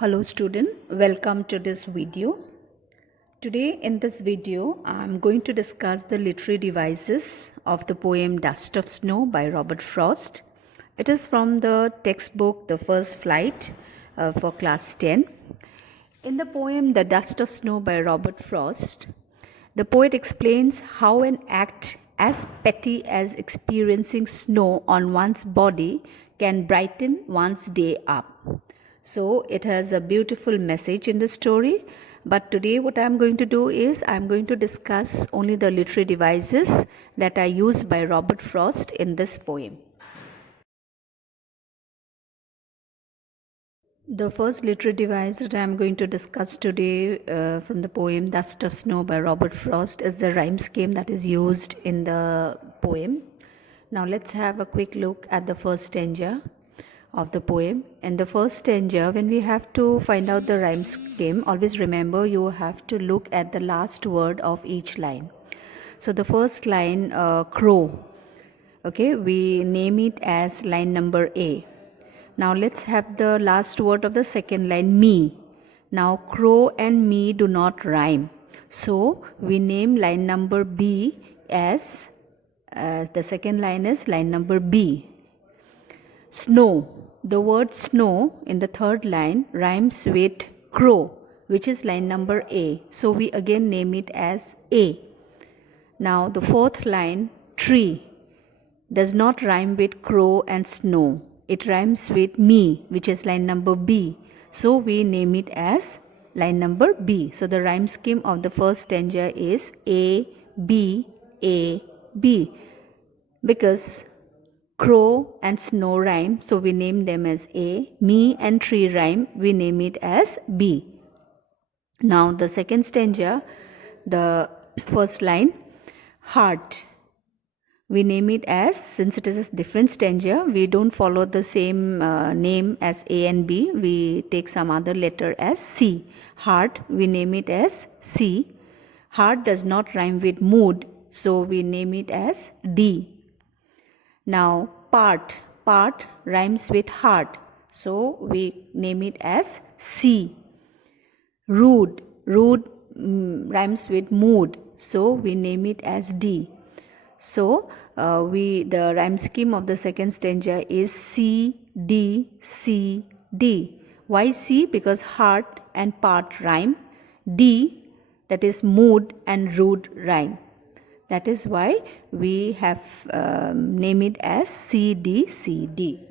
Hello student, welcome to this video. Today in this video I am going to discuss the literary devices of the poem Dust of Snow by Robert Frost. It is from the textbook The First Flight for class 10. In the poem The Dust of Snow by Robert Frost, the poet explains how an act as petty as experiencing snow on one's body can brighten one's day up. So it has a beautiful message in the story. But today what I am going to do is I am going to discuss only the literary devices that are used by Robert Frost in this poem. The first literary device that I am going to discuss today from the poem Dust of Snow by Robert Frost is the rhyme scheme that is used in the poem. Now let's have a quick look at the first stanza of the poem. In the first stanza, when we have to find out the rhyme scheme, always remember you have to look at the last word of each line. So the first line, crow, okay, we name it as line number A. Now let's have the last word of the second line, me. Now crow and me do not rhyme, so we name line number B as the second line is line number B. Snow. The word snow in the third line rhymes with crow, which is line number A. So we again name it as A. Now the fourth line, tree, does not rhyme with crow and snow. It rhymes with me, which is line number B. So we name it as line number B. So the rhyme scheme of the first stanza is A, B, A, B. Because crow and snow rhyme, so we name them as A. Me and tree rhyme, we name it as B. Now the second stanza, the first line, heart, we name it as, since it is a different stanza, we don't follow the same name as A and B, we take some other letter as C. Heart, we name it as C. Heart does not rhyme with mood, so we name it as D. Now part rhymes with heart, so we name it as C. Rude rhymes with mood, so we name it as D. So the rhyme scheme of the second stanza is C, D, C, D. Why C? Because heart and part rhyme. D, that is mood and rude rhyme. That is why we have named it as C, D, C, D.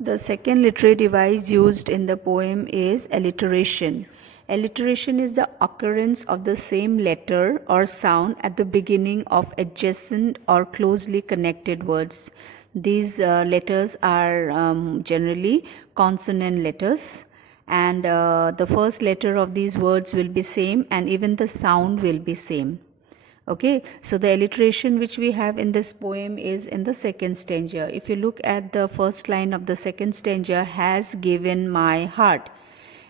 The second literary device used in the poem is alliteration. Alliteration is the occurrence of the same letter or sound at the beginning of adjacent or closely connected words. These letters are generally consonant letters, and the first letter of these words will be same and even the sound will be same. Okay, so the alliteration which we have in this poem is in the second stanza. If you look at the first line of the second stanza, has given my heart,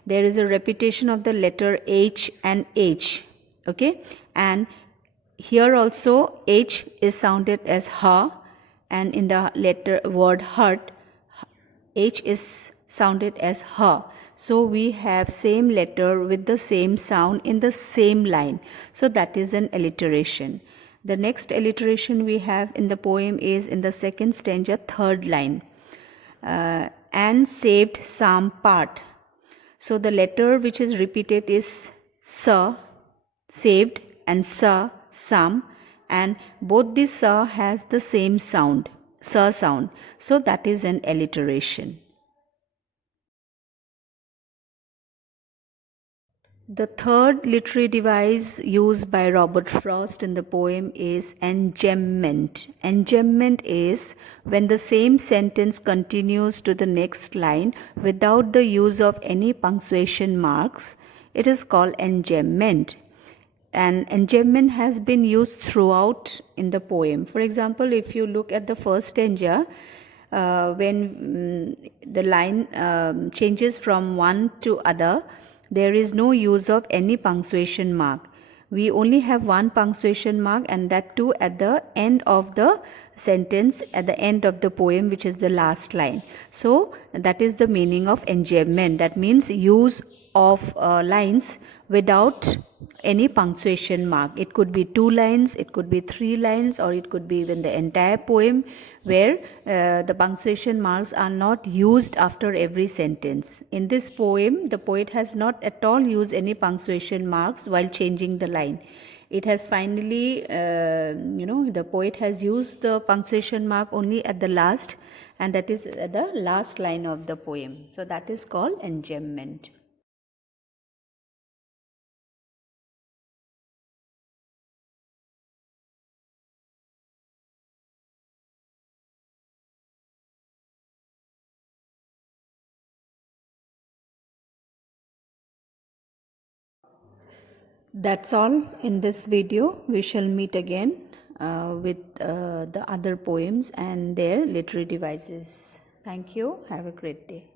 there is a repetition of the letter H and H. Okay, and here also H is sounded as ha, and in the letter word heart, H is sounded as ha. So we have same letter with the same sound in the same line. So that is an alliteration. The next alliteration we have in the poem is in the second stanza, third line. And saved some part. So the letter which is repeated is sa, saved, and sa, some, and both these sa has the same sound, sa sound. So that is an alliteration. The third literary device used by Robert Frost in the poem is engemmement. Engemmement is when the same sentence continues to the next line without the use of any punctuation marks. It is called engemment. And engemment has been used throughout in the poem. For example, if you look at the first stanza, when the line changes from one to other, there is no use of any punctuation mark. We only have one punctuation mark, and that too at the end of the sentence, at the end of the poem, which is the last line. So that is the meaning of enjambment. That means use of lines without any punctuation mark. It could be 2 lines, it could be 3 lines, or it could be even the entire poem where the punctuation marks are not used after every sentence. In this poem, the poet has not at all used any punctuation marks while changing the line. It has finally, the poet has used the punctuation mark only at the last, and that is at the last line of the poem. So that is called enjambment. That's all in this video. We shall meet again with the other poems and their literary devices. Thank you. Have a great day.